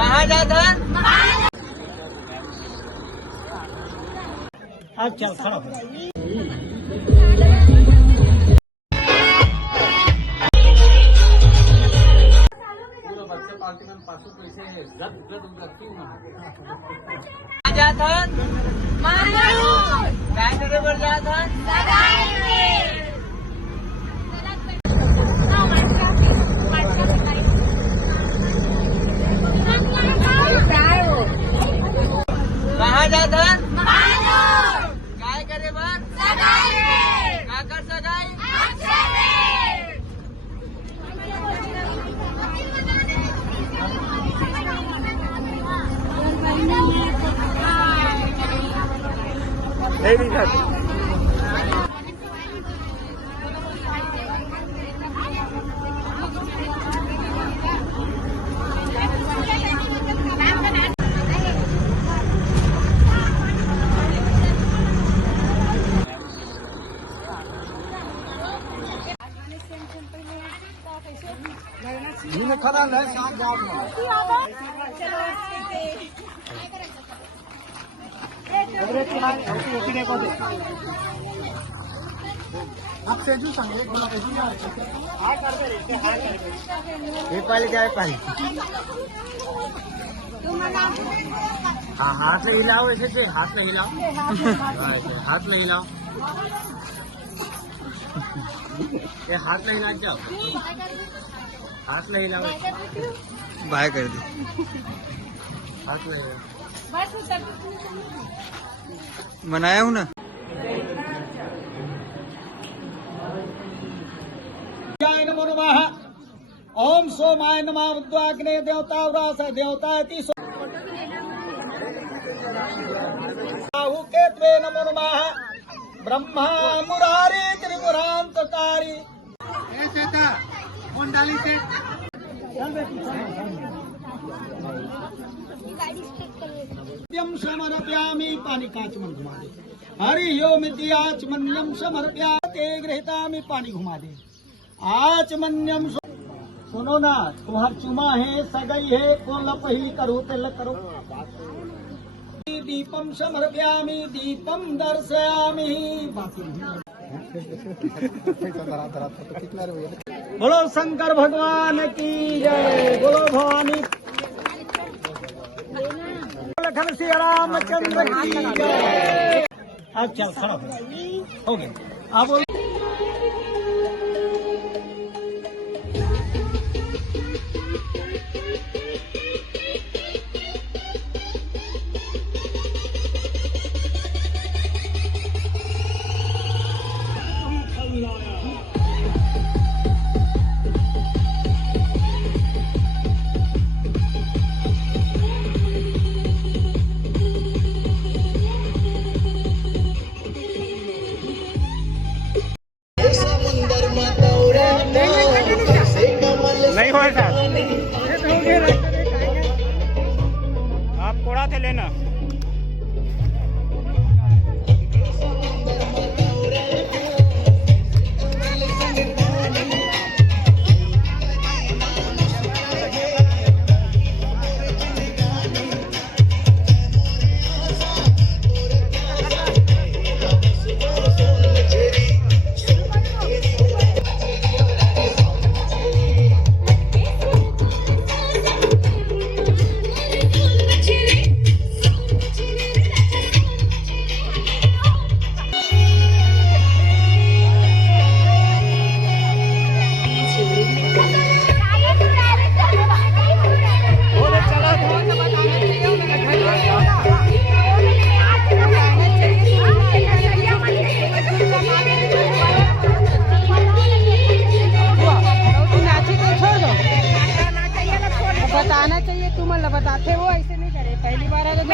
कहाँ जाता? आज चल खड़ा हो। जाता काय करे बर जाता कहाँ जाता काय करे बर का कर सगाई नहीं दिखा खड़ा है साथ जाओ आपसे जो सांगे हे पाहिजे काय पाहिजे हाँ हाथ में हिलाओ ऐसे से हाथ में हिलाओ हाथ में हिलाओ ये हाथ में हिला जाओ हाथ में हिलाओ बाय कर दे हाथ में मनाया हूँ ना ओम सोमाय नमः विद्वाग्ने देवता व्रास देवता राहु केतवे नमो नमः ब्रह्मा मुरारी त्रिपुरांतकारी डाली से समर्पयामि पानी काचमन घुमा दे हरि ओम आचमन्यम समर्पयाते गृहीतामि पानी घुमा दे आचमन्यम सुनो ना तुम्हार चुमा है सगई है कोलप ही करो तिल करो दीपम समर्पयामि दीपम दर्शयामि बाकी बोलो शंकर भगवान की जय बोलो भवानी लखन श्री रामचंद्र की जय आज चल खड़ा हो गया आप नहीं हो सर आप कोड़ा थे लेना बताना चाहिए तुम बताते हो ऐसे नहीं करे पहली बार है तो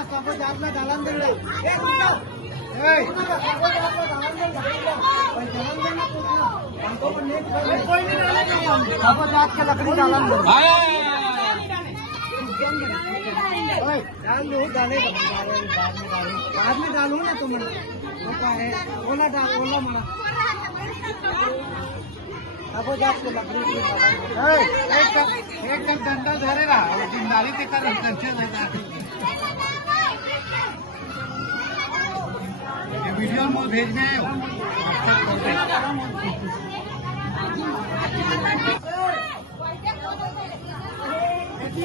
ना सबको जापना डालन दे रहे कोई नहीं डालेगा सबको जाप के लकड़ी डालन दो डाल दो डालेगा बाद में डालो ना तुम ओला डाल ओला मारा सबको जाप के लकड़ी एकदम डंडा धरे रहा जिम्मेदारी के कारण वीडियो में भेजने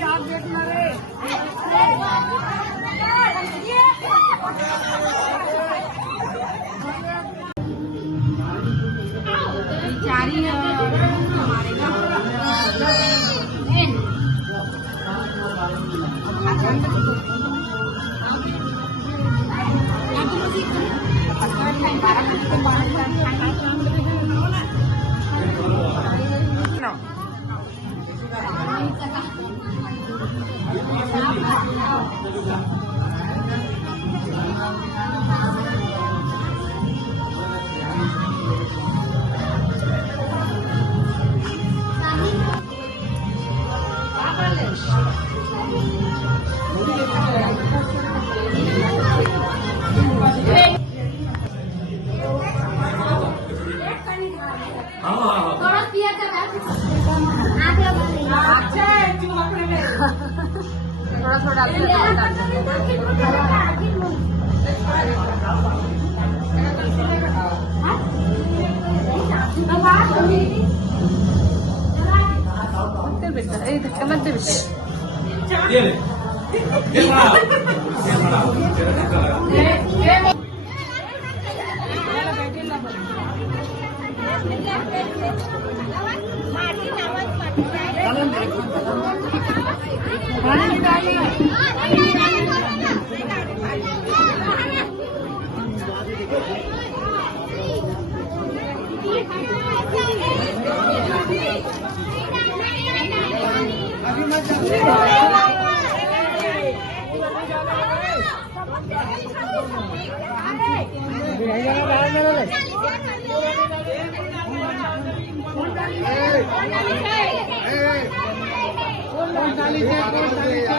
आप देखना रे चारी हमारे थोड़ा थोड़ा Hey!